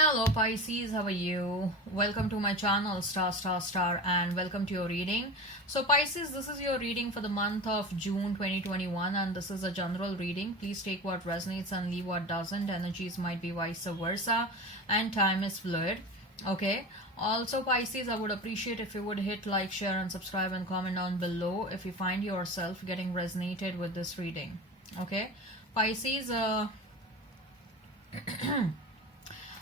Hello Pisces, how are you? Welcome to my channel star and welcome to your reading. So Pisces, this is your reading for the month of June 2021 and this is a general reading. Please take what resonates and leave what doesn't. Energies might be vice versa and time is fluid. Okay. Also Pisces, I would appreciate if you would hit like, share and subscribe and comment down below if you find yourself getting resonated with this reading. Okay. Pisces,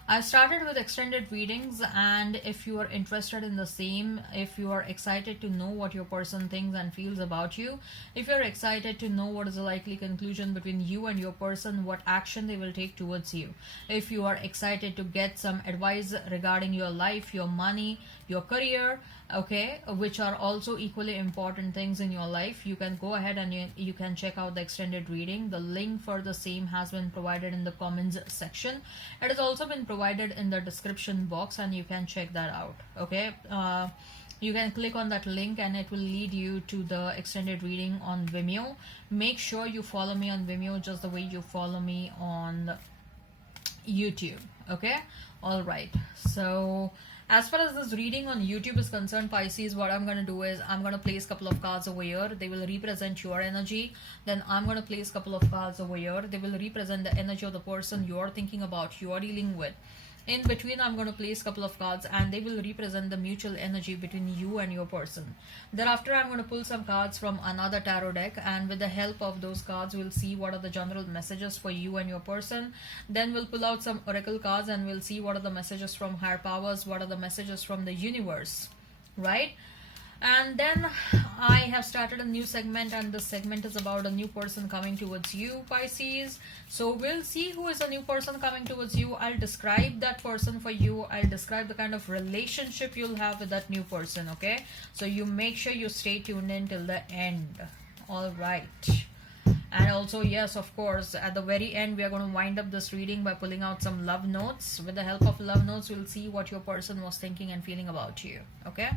I started with extended readings, and if you are interested in the same, if you are excited to know what your person thinks and feels about you, if you're excited to know what is the likely conclusion between you and your person, what action they will take towards you, if you are excited to get some advice regarding your life, your money, your career, okay, which are also equally important things in your life, you can go ahead and you can check out the extended reading. The link for the same has been provided in the comments section. It has also been provided in the description box and you can check that out. Okay, you can click on that link and it will lead you to the extended reading on Vimeo. Make sure you follow me on Vimeo just the way you follow me on YouTube. Okay, all right. So as far as this reading on YouTube is concerned, Pisces, what I'm going to do is I'm going to place a couple of cards over here. They will represent your energy. Then I'm going to place a couple of cards over here. They will represent the energy of the person you're thinking about, you're dealing with. In between, I'm going to place a couple of cards and they will represent the mutual energy between you and your person. Thereafter, I'm going to pull some cards from another tarot deck, and with the help of those cards, we'll see what are the general messages for you and your person. Then we'll pull out some oracle cards and we'll see what are the messages from higher powers, what are the messages from the universe, right? And then I have started a new segment, and this segment is about a new person coming towards you, Pisces. So we'll see who is a new person coming towards you. I'll describe that person for you. I'll describe the kind of relationship you'll have with that new person, okay? So you make sure you stay tuned in till the end. All right. And also, yes, of course, at the very end, we are going to wind up this reading by pulling out some love notes. With the help of love notes, we'll see what your person was thinking and feeling about you, okay?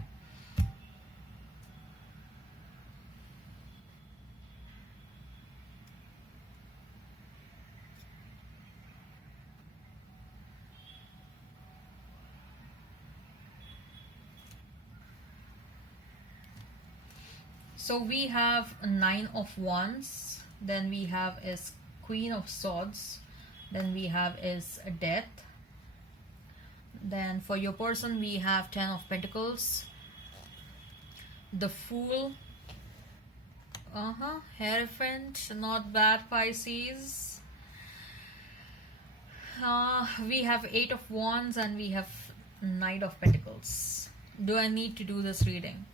So we have Nine of Wands, then we have is Queen of Swords, then we have is Death. Then for your person we have Ten of Pentacles, the Fool, Hierophant, not bad, Pisces. We have Eight of Wands and we have Knight of Pentacles. Do I need to do this reading?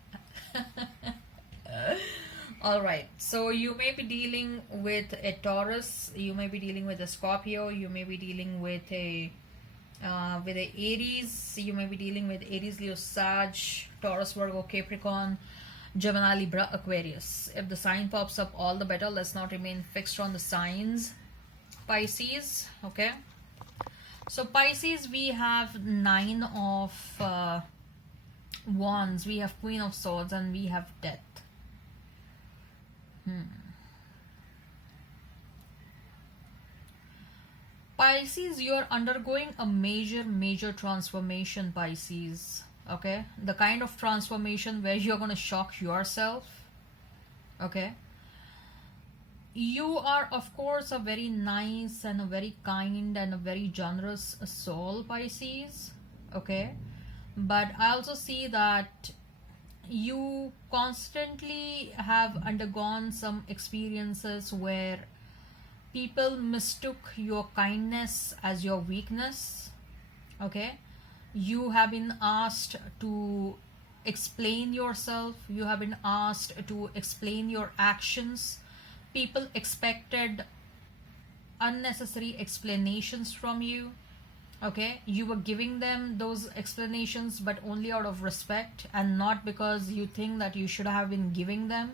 All right, so you may be dealing with a Taurus, you may be dealing with a Scorpio, you may be dealing with a Aries, you may be dealing with Aries, Leo, Sag, Taurus, Virgo, Capricorn, Gemini, Libra, Aquarius. If the sign pops up, all the better. Let's not remain fixed on the signs, Pisces. Okay, so Pisces, we have Nine of Wands, we have Queen of Swords, and we have Death. Pisces, you're undergoing a major transformation, Pisces. Okay, the kind of transformation where you're going to shock yourself. Okay, you are of course a very nice and a very kind and a very generous soul, Pisces. Okay, but I also see that you constantly have undergone some experiences where people mistook your kindness as your weakness. Okay, you have been asked to explain yourself, you have been asked to explain your actions. People expected unnecessary explanations from you. Okay, you were giving them those explanations but only out of respect and not because you think that you should have been giving them.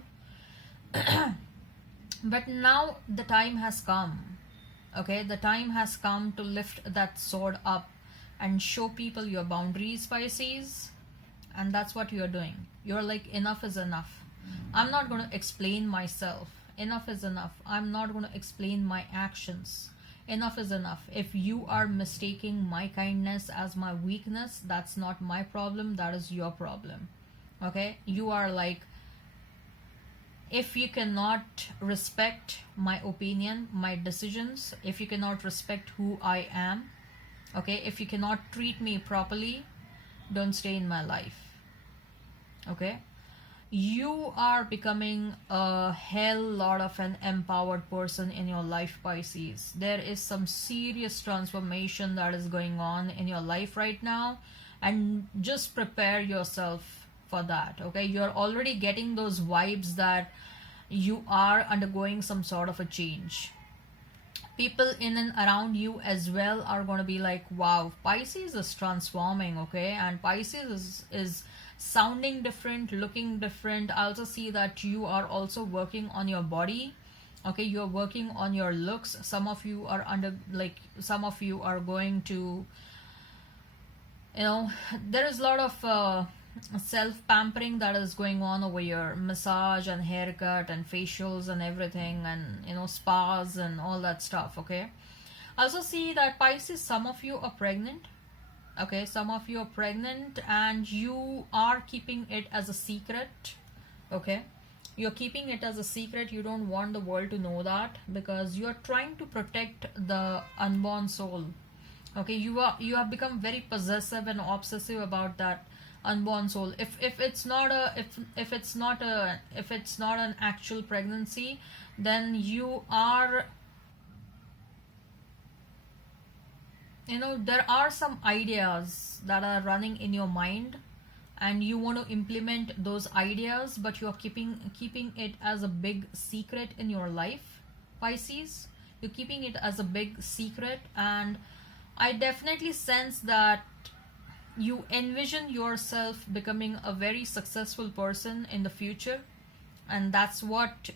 But now the time has come. Okay, the time has come to lift that sword up and show people your boundaries, Pisces. And that's what you're doing. You're like, enough is enough. I'm not going to explain myself. Enough is enough. I'm not going to explain my actions. enough is enough. If you are mistaking my kindness as my weakness, that's not my problem, that is your problem. Okay, you are like, if you cannot respect my opinion, my decisions, if you cannot respect who I am, okay, if you cannot treat me properly, don't stay in my life. Okay, you are becoming a hell lot of an empowered person in your life, Pisces. There is some serious transformation that is going on in your life right now, and just prepare yourself for that. Okay, you're already getting those vibes that you are undergoing some sort of a change. People in and around you as well are going to be like, wow, Pisces is transforming. Okay, and Pisces is sounding different, looking different. I also see that you are also working on your body. Okay, you're working on your looks. Some of you are some of you are going to, there is a lot of self pampering that is going on over here. Massage and haircut and facials and everything, and spas and all that stuff. Okay, I also see that Pisces, some of you are pregnant. Okay, some of you are pregnant and you are keeping it as a secret. Okay, you're keeping it as a secret. You don't want the world to know that, because you're trying to protect the unborn soul. Okay, you have become very possessive and obsessive about that unborn soul. If it's not an actual pregnancy, then you are, there are some ideas that are running in your mind, and you want to implement those ideas, but you are keeping it as a big secret in your life, Pisces. You're keeping it as a big secret, and I definitely sense that you envision yourself becoming a very successful person in the future, and that's what,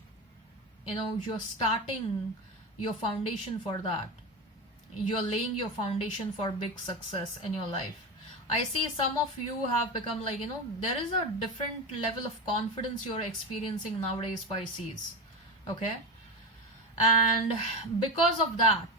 you're starting your foundation for that. You're laying your foundation for big success in your life. I see some of you have become like, there is a different level of confidence you're experiencing nowadays, Pisces. Okay, and because of that,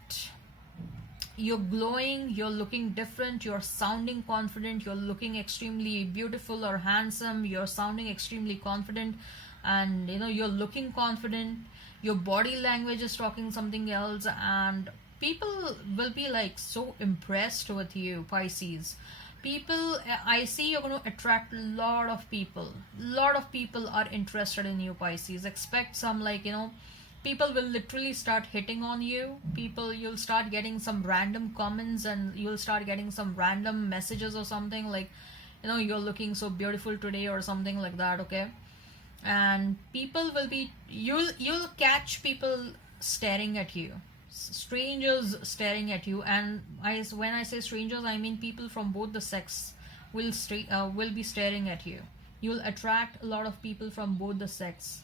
you're glowing, you're looking different, you're sounding confident, you're looking extremely beautiful or handsome, you're sounding extremely confident, and you're looking confident. Your body language is talking something else, and people will be like so impressed with you, Pisces. People, I see you're going to attract a lot of people. Lot of people are interested in you, Pisces. Expect some, people will literally start hitting on you. You'll start getting some random comments, and you'll start getting some random messages or something like, you're looking so beautiful today or something like that. Okay, and people will be, you'll catch people staring at you, strangers staring at you. And when I say strangers, I mean people from both the sex will be staring at you. You'll attract a lot of people from both the sex.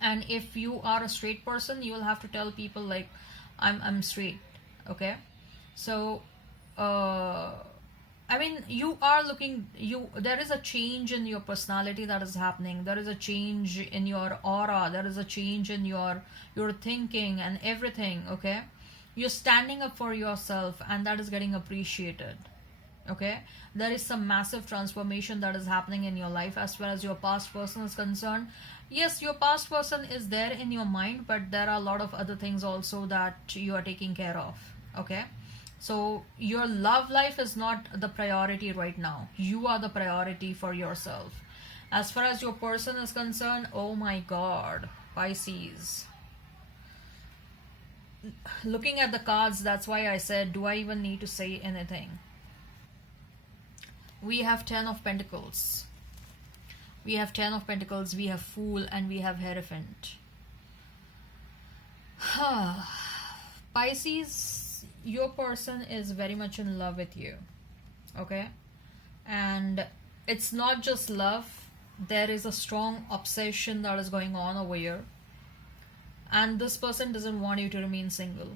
And if you are a straight person, you will have to tell people like, I'm straight. Okay, so I mean, you are looking, there is a change in your personality that is happening. There is a change in your aura. There is a change in your thinking and everything. Okay, you're standing up for yourself, and that is getting appreciated. Okay, there is some massive transformation that is happening in your life as far as your past person is concerned. Yes, your past person is there in your mind, but there are a lot of other things also that you are taking care of. Okay, so your love life is not the priority right now. You are the priority for yourself. As far as your person is concerned, oh my god, Pisces. Looking at the cards, that's why I said, do I even need to say anything? We have 10 of Pentacles. We have 10 of Pentacles, we have Fool, and we have Hierophant. Pisces, your person is very much in love with you. Okay? And it's not just love. There is a strong obsession that is going on over here. And this person doesn't want you to remain single.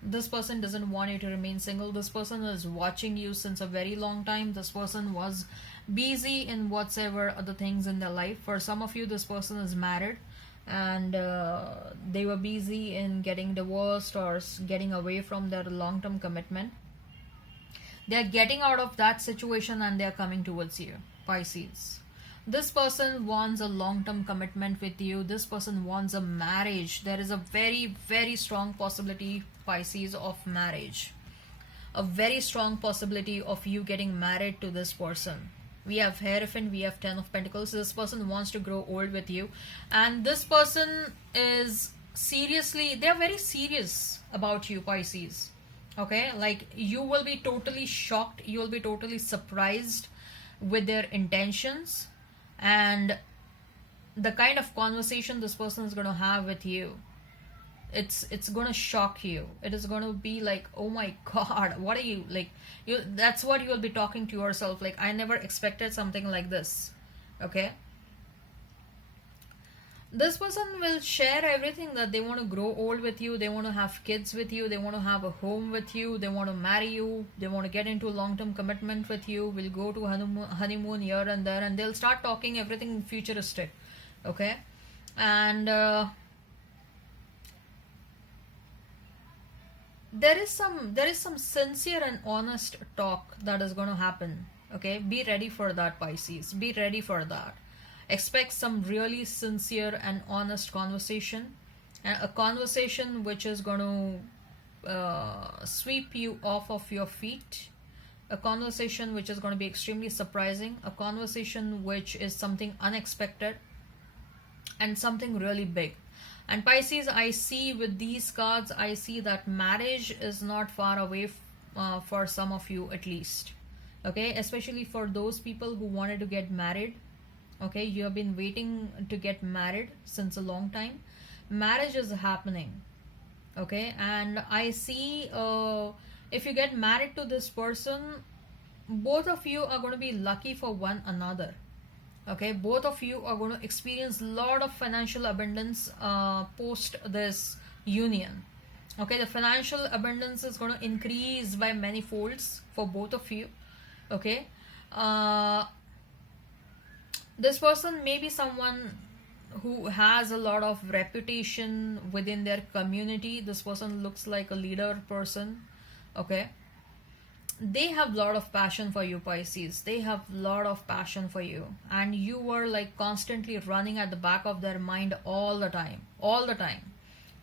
This person doesn't want you to remain single. This person is watching you since a very long time. This person was busy in whatsoever other things in their life. For some of you, this person is married. and they were busy in getting divorced or getting away from their long-term commitment. They're getting out of that situation and they're coming towards you, Pisces. This person wants a long-term commitment with you. This person wants a marriage. There is a very, very strong possibility, Pisces, of marriage. A very strong possibility of you getting married to this person. We have Hierophant, we have Ten of Pentacles. This person wants to grow old with you. And this person is seriously, they're very serious about you, Pisces. Okay, like you will be totally shocked, you will be totally surprised with their intentions and the kind of conversation this person is going to have with you. It's going to shock you. It is going to be like, oh my god, what are you like, you, that's what you will be talking to yourself, like, I never expected something like this. Okay, this person will share everything, that they want to grow old with you, they want to have kids with you, they want to have a home with you, they want to marry you, they want to get into long-term commitment with you, will go to honeymoon here and there, and they'll start talking everything futuristic. Okay, and there is some sincere and honest talk that is going to happen. Okay, be ready for that, Pisces, be ready for that. Expect some really sincere and honest conversation, and a conversation which is going to sweep you off of your feet, a conversation which is going to be extremely surprising, a conversation which is something unexpected and something really big. And Pisces, I see with these cards, I see that marriage is not far away for some of you at least. Okay, especially for those people who wanted to get married. Okay, you have been waiting to get married since a long time. Marriage is happening. Okay, and I see if you get married to this person, both of you are going to be lucky for one another. Okay, both of you are going to experience a lot of financial abundance post this union. Okay, the financial abundance is going to increase by many folds for both of you. Okay, this person may be someone who has a lot of reputation within their community. This person looks like a leader person. Okay, they have a lot of passion for you, Pisces. They have a lot of passion for you, and you were like constantly running at the back of their mind all the time.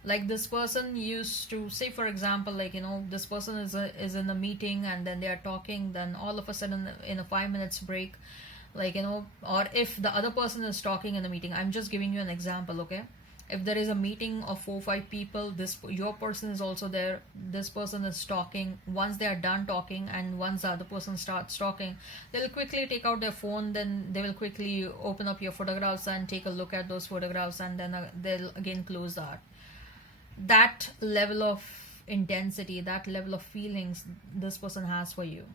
Like this person used to say, for example, like, you know, this person is in a meeting and then they are talking, then all of a sudden in a 5 minutes break, like, you know, or if the other person is talking in the meeting, I'm just giving you an example. Okay, if there is a meeting of 4-5 people, this your person is also there, this person is talking. Once they are done talking and once the other person starts talking, they'll quickly take out their phone, then they will quickly open up your photographs and take a look at those photographs, and then they'll again close that level of intensity, that level of feelings this person has for you.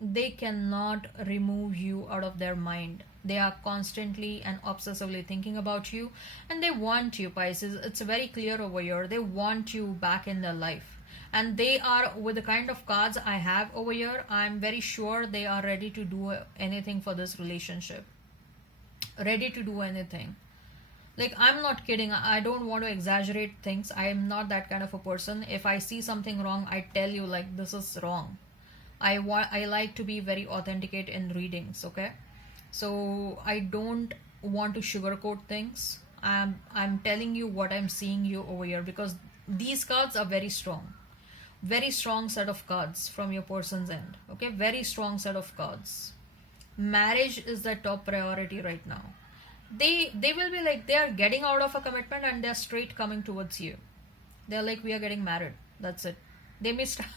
They cannot remove you out of their mind. They are constantly and obsessively thinking about you, and they want you, Pisces. It's very clear over here. They want you back in their life, and they are, with the kind of cards I have over here, I'm very sure they are ready to do anything for this relationship. Ready to do anything. Like, I'm not kidding. I don't want to exaggerate things. I am not that kind of a person. If I see something wrong, I tell you, like, this is wrong. I like to be very authenticate in readings. Okay, so I don't want to sugarcoat things. I'm telling you what I'm seeing you over here, because these cards are very strong set of cards from your person's end. Okay, very strong set of cards. Marriage is the top priority right now. They will be like, they are getting out of a commitment and they're straight coming towards you. They're like, we are getting married, that's it. They may start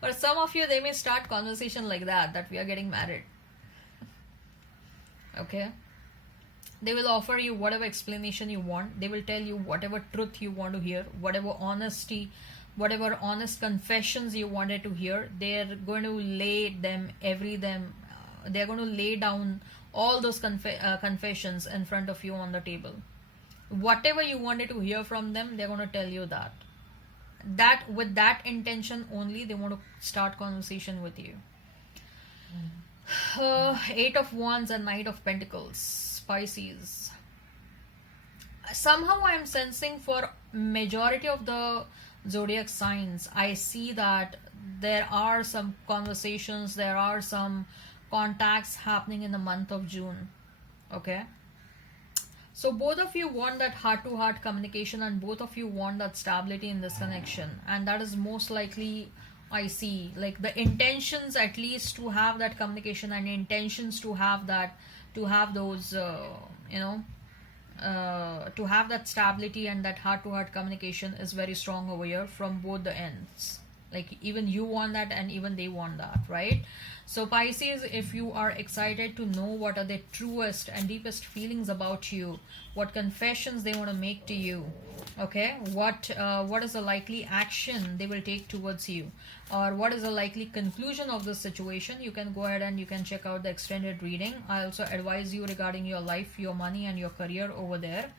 for some of you, they may start conversation like that we are getting married. Okay, they will offer you whatever explanation you want. They will tell you whatever truth you want to hear, whatever honest confessions you wanted to hear. They're going to they're going to lay down all those confessions in front of you on the table. Whatever you wanted to hear from them, they're going to tell you that with that intention only, they want to start conversation with you. Eight of Wands and Knight of Pentacles, Pisces. Somehow I'm sensing for majority of the zodiac signs, I see that there are some conversations, there are some contacts happening in the month of June. Okay, so both of you want that heart to heart communication, and both of you want that stability in this connection, and that is most likely, I see, like the intentions at least to have that communication, and intentions to have that, to have those to have that stability and that heart to heart communication is very strong over here from both the ends. Like even you want that and even they want that, right? So Pisces, if you are excited to know what are the truest and deepest feelings about you, what confessions they want to make to you, okay, what is the likely action they will take towards you, or what is the likely conclusion of this situation, you can go ahead and you can check out the extended reading. I also advise you regarding your life, your money, and your career over there.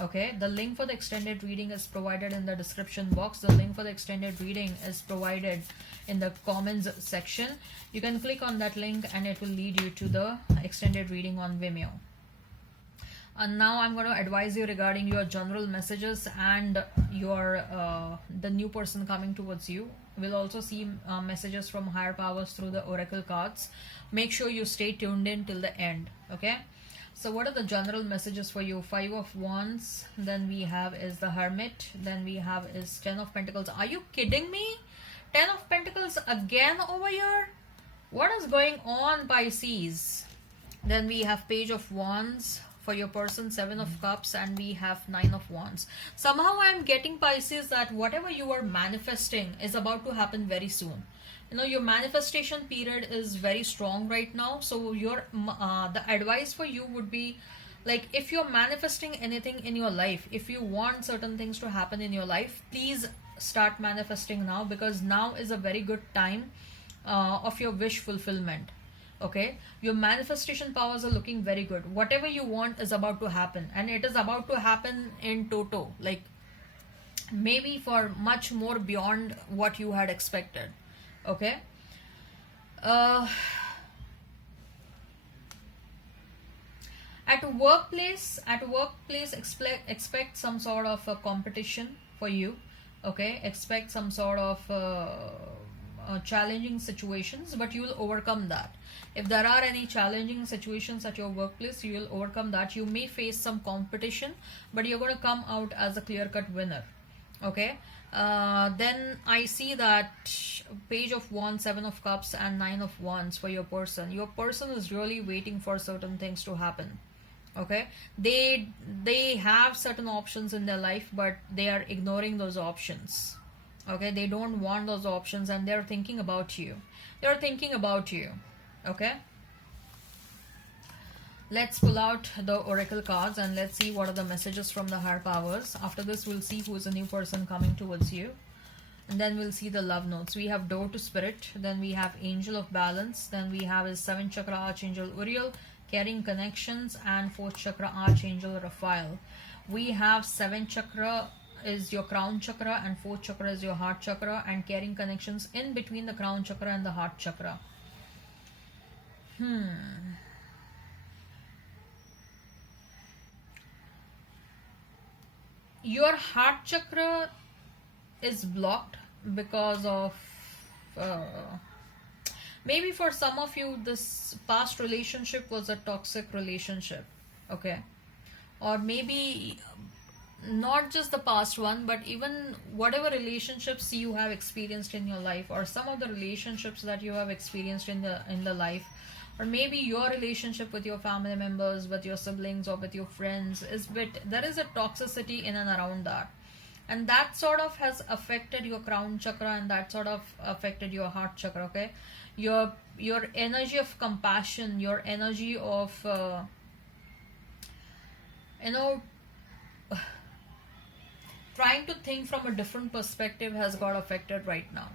Okay, the link for the extended reading is provided in the description box. The link for the extended reading is provided in the comments section. You can click on that link and it will lead you to the extended reading on Vimeo. And now I'm going to advise you regarding your general messages and your the new person coming towards you. We'll also see messages from higher powers through the oracle cards. Make sure you stay tuned in till the end. Okay, so what are the general messages for you? Five of Wands, then we have is the Hermit, then we have is Ten of Pentacles. Are you kidding me? Ten of Pentacles again over here? What is going on, Pisces? Then we have Page of Wands for your person, Seven of Cups, and we have Nine of Wands. Somehow I'm getting, Pisces, that whatever you are manifesting is about to happen very soon. You know, your manifestation period is very strong right now. So your the advice for you would be, like, if you're manifesting anything in your life, if you want certain things to happen in your life, please start manifesting now, because now is a very good time of your wish fulfillment. Okay, your manifestation powers are looking very good. Whatever you want is about to happen, and it is about to happen in toto, like maybe for much more beyond what you had expected. Okay, at workplace expect some sort of a competition for you. Okay, expect some sort of challenging situations, but you will overcome that. If there are any challenging situations at your workplace, you will overcome that. You may face some competition, but you're going to come out as a clear-cut winner. Okay, then I see that Page of Wands, Seven of Cups, and Nine of Wands for your person. Your person is really waiting for certain things to happen. Okay, they have certain options in their life, but they are ignoring those options. Okay, they don't want those options, and they're thinking about you. They're thinking about you. Okay, let's pull out the oracle cards and let's see what are the messages from the higher powers. After this, we'll see who is a new person coming towards you, and then we'll see the love notes. We have Door to Spirit, then we have Angel of Balance, then we have is 7th chakra Archangel Uriel, carrying connections, and 4th chakra Archangel Raphael. We have 7th chakra is your crown chakra, and 4th chakra is your heart chakra, and carrying connections in between the crown chakra and the heart chakra. Your heart chakra is blocked because of maybe for some of you this past relationship was a toxic relationship. Okay, or maybe not just the past one, but even whatever relationships you have experienced in your life, or some of the relationships that you have experienced in the life, or maybe your relationship with your family members, with your siblings, or with your friends is there is a toxicity in and around that, and that sort of has affected your crown chakra, and that sort of affected your heart chakra. Okay, your energy of compassion, your energy of trying to think from a different perspective has got affected right now.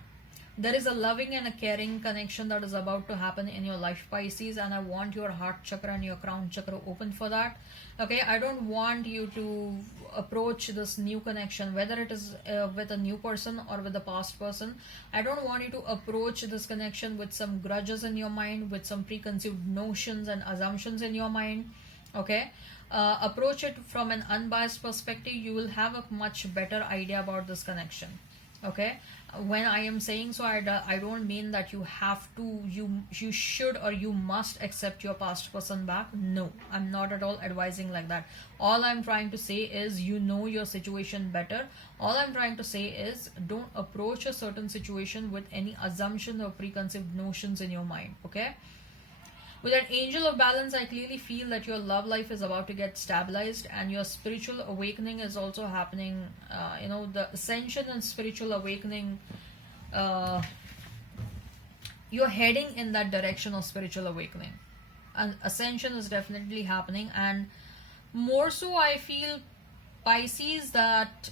There is a loving and a caring connection that is about to happen in your life, Pisces, and I want your heart chakra and your crown chakra open for that. Okay, I don't want you to approach this new connection, whether it is with a new person or with a past person. I don't want you to approach this connection with some grudges in your mind, with some preconceived notions and assumptions in your mind. Okay, approach it from an unbiased perspective. You will have a much better idea about this connection. Okay, when I am saying so, I don't mean that you have to, you should or you must accept your past person back. No, I'm not at all advising like that. All I'm trying to say is, you know your situation better. All I'm trying to say is, don't approach a certain situation with any assumption or preconceived notions in your mind. Okay, with an angel of balance, I clearly feel that your love life is about to get stabilized and your spiritual awakening is also happening. The ascension and spiritual awakening, uh, you're heading in that direction of spiritual awakening. And ascension is definitely happening. And more so, I feel, Pisces, that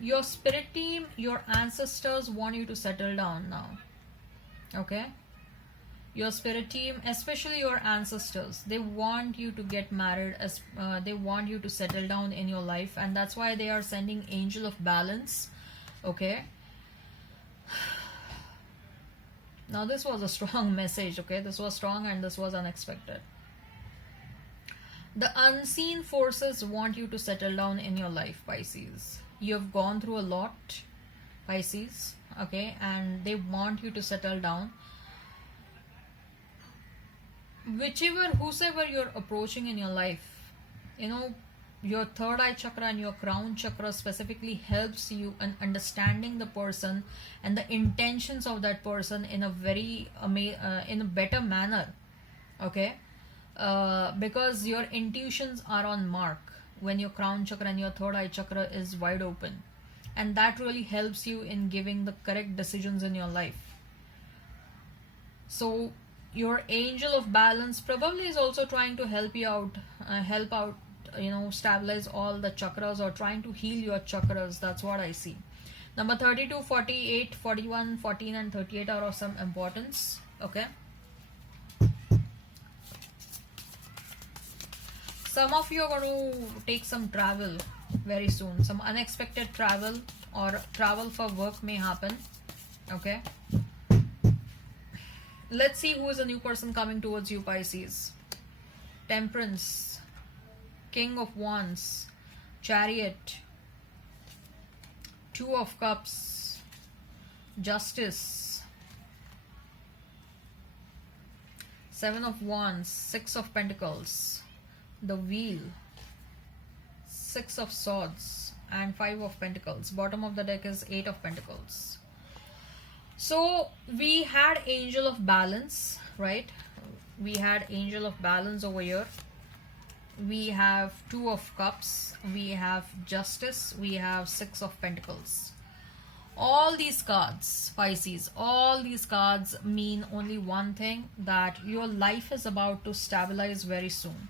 your spirit team, your ancestors want you to settle down now. Okay, your spirit team, especially your ancestors, they want you to get married, as they want you to settle down in your life, and that's why they are sending angel of balance. Okay, now this was a strong message. Okay, this was strong and this was unexpected. The unseen forces want you to settle down in your life, Pisces. You have gone through a lot, Pisces. Okay, and they want you to settle down. Whosoever you're approaching in your life, your third eye chakra and your crown chakra specifically helps you in understanding the person and the intentions of that person in a very in a better manner. Okay, because your intuitions are on mark when your crown chakra and your third eye chakra is wide open, and that really helps you in giving the correct decisions in your life. So your angel of balance probably is also trying to help you out, stabilize all the chakras or trying to heal your chakras. That's what I see. Number 32, 48, 41, 14 and 38 are of some importance. Okay, some of you are going to take some travel very soon. Some unexpected travel or travel for work may happen. Okay, let's see who is a new person coming towards you, Pisces. Temperance, King of Wands, Chariot, Two of Cups, Justice, Seven of Wands, Six of Pentacles, the Wheel, Six of Swords, and Five of Pentacles. Bottom of the deck is Eight of Pentacles. So we had Angel of Balance, right? We had Angel of Balance over here. We have Two of Cups, we have Justice, we have Six of Pentacles. All these cards, Pisces, all these cards mean only one thing, that your life is about to stabilize very soon.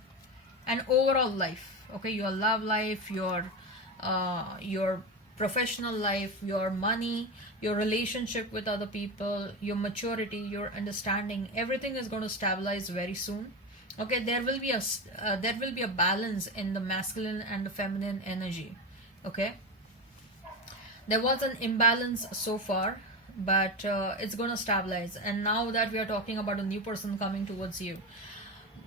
An overall life, okay, your love life, your professional life, your money, your relationship with other people, your maturity, your understanding, everything is going to stabilize very soon. Okay, there will be a balance in the masculine and the feminine energy. Okay, there was an imbalance so far, but it's going to stabilize. And now that we are talking about a new person coming towards you,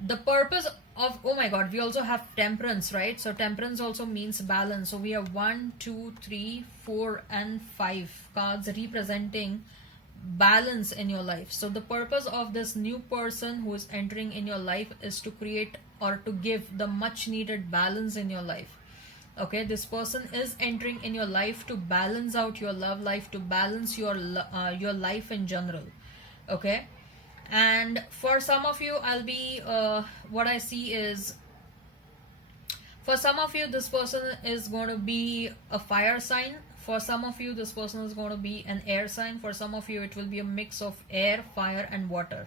the purpose of, oh my god, we also have Temperance, right? So Temperance also means balance. So we have 1, 2, 3, 4 and 5 cards representing balance in your life. So the purpose of this new person who is entering in your life is to create or to give the much needed balance in your life. Okay, this person is entering in your life to balance out your love life, to balance your life in general. Okay, and for some of you, I'll be what I see is, for some of you this person is going to be a fire sign. For some of you this person is going to be an air sign. For some of you it will be a mix of air, fire and water.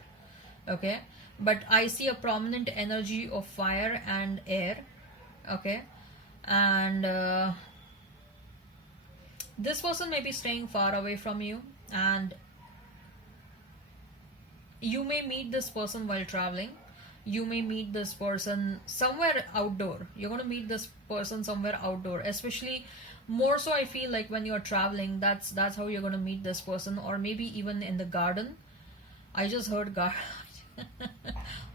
Okay, but I see a prominent energy of fire and air. Okay, and This person may be staying far away from you, and you may meet this person while traveling. You may meet this person somewhere outdoor. You're going to meet this person somewhere outdoor, especially more so I feel like when you're traveling, that's how you're going to meet this person, or maybe even in the garden. I just heard garden.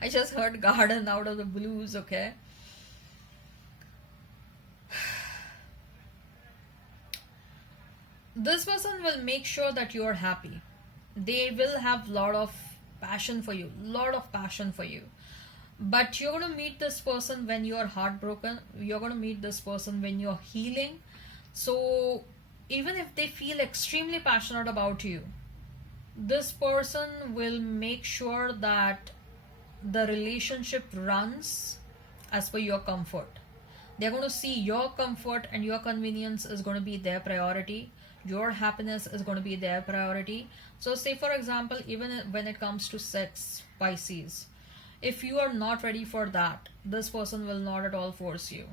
I just heard garden out of the blues. Okay. This person will make sure that you're happy. They will have lot of passion for you, lot of passion for you. But you're going to meet this person when you're heartbroken. You're going to meet this person when you're healing. So even if they feel extremely passionate about you, this person will make sure that the relationship runs as per your comfort. They're going to see your comfort and your convenience is going to be their priority. Your happiness is going to be their priority. So say for example, even when it comes to sex, Pisces, if you are not ready for that, this person will not at all force you.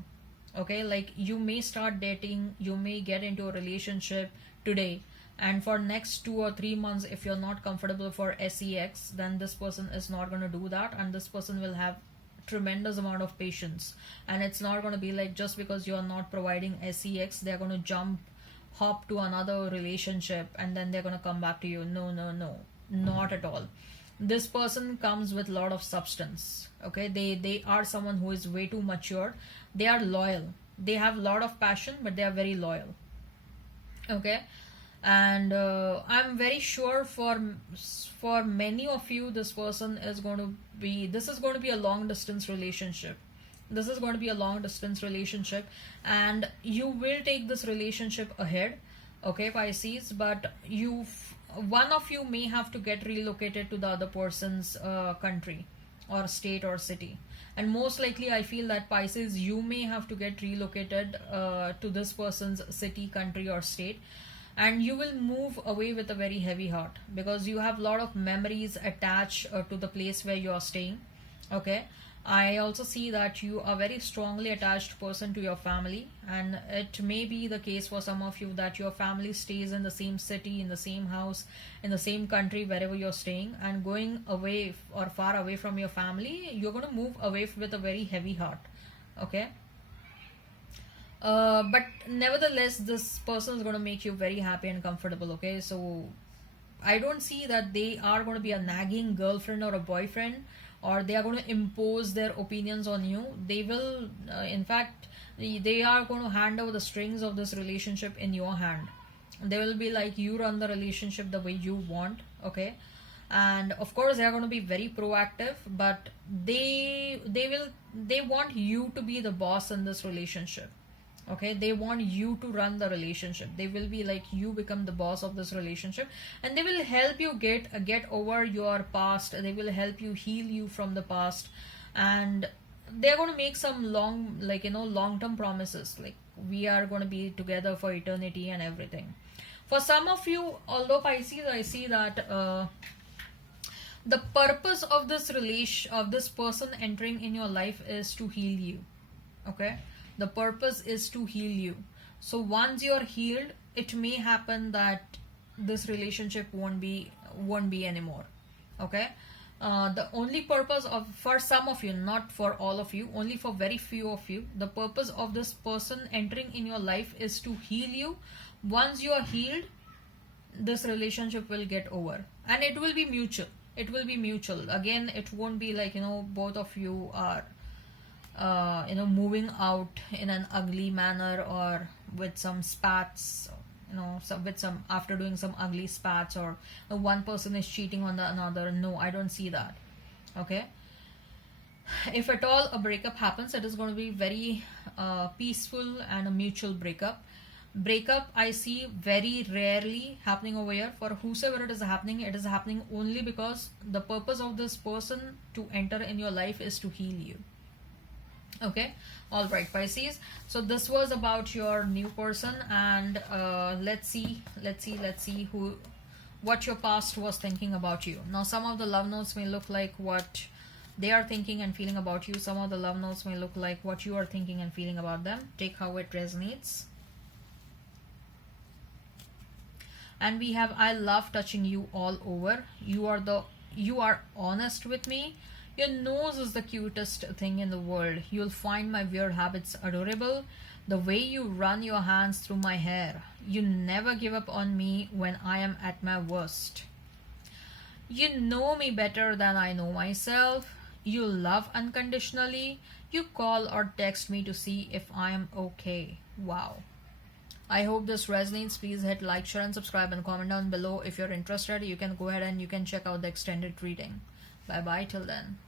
Okay, like you may start dating, you may get into a relationship today, and for next 2 or 3 months, if you're not comfortable for sex, then this person is not going to do that, and this person will have tremendous amount of patience. And it's not going to be like just because you're not providing sex, they're going to hop to another relationship and then they're going to come back to you. No, no, no, not at all. This person comes with a lot of substance. Okay, they are someone who is way too mature. They are loyal. They have a lot of passion, but they are very loyal. Okay, and I'm very sure for many of you, this person is going to be, this is going to be a long distance relationship. This is going to be a long distance relationship, and you will take this relationship ahead. Okay, Pisces, but one of you may have to get relocated to the other person's country or state or city. And most likely I feel that Pisces, you may have to get relocated to this person's city, country or state, and you will move away with a very heavy heart because you have a lot of memories attached to the place where you are staying. Okay, I also see that you are very strongly attached person to your family, and it may be the case for some of you that your family stays in the same city, in the same house, in the same country, wherever you're staying, and going away or far away from your family, you're going to move away with a very heavy heart. Okay, but nevertheless, this person is going to make you very happy and comfortable. Okay, so I don't see that they are going to be a nagging girlfriend or a boyfriend, or they are going to impose their opinions on you. They will, in fact, they are going to hand over the strings of this relationship in your hand. They will be like, you run the relationship the way you want. Okay, and of course they are going to be very proactive, but they want you to be the boss in this relationship. Okay, they want you to run the relationship. They will be like, you become the boss of this relationship, and they will help you get over your past. They will help you heal you from the past, and they're going to make some long term promises, like we are going to be together for eternity and everything. For some of you, although Pisces, I see that the purpose of this person entering in your life is to heal you. Okay, the purpose is to heal you. So once you're healed, it may happen that this relationship won't be anymore. Okay, the only purpose of, for some of you, not for all of you, only for very few of you, the purpose of this person entering in your life is to heal you. Once you are healed, this relationship will get over, and it will be mutual. It will be mutual. Again, it won't be like, both of you are moving out in an ugly manner, or with some spats, with some, after doing some ugly spats, or one person is cheating on the another. No, I don't see that. Okay, if at all a breakup happens, it is going to be very peaceful and a mutual breakup. I see very rarely happening over here. For whosoever it is happening only because the purpose of this person to enter in your life is to heal you. Okay, all right, Pisces, so this was about your new person, and let's see what your past was thinking about you. Now, some of the love notes may look like what they are thinking and feeling about you. Some of the love notes may look like what you are thinking and feeling about them. Take how it resonates. And we have, I love touching you all over. You are honest with me. Your nose is the cutest thing in the world. You'll find my weird habits adorable. The way you run your hands through my hair. You never give up on me when I am at my worst. You know me better than I know myself. You love unconditionally. You call or text me to see if I am okay. Wow. I hope this resonates. Please hit like, share, and subscribe, and comment down below if you're interested. You can go ahead and you can check out the extended reading. Bye bye till then.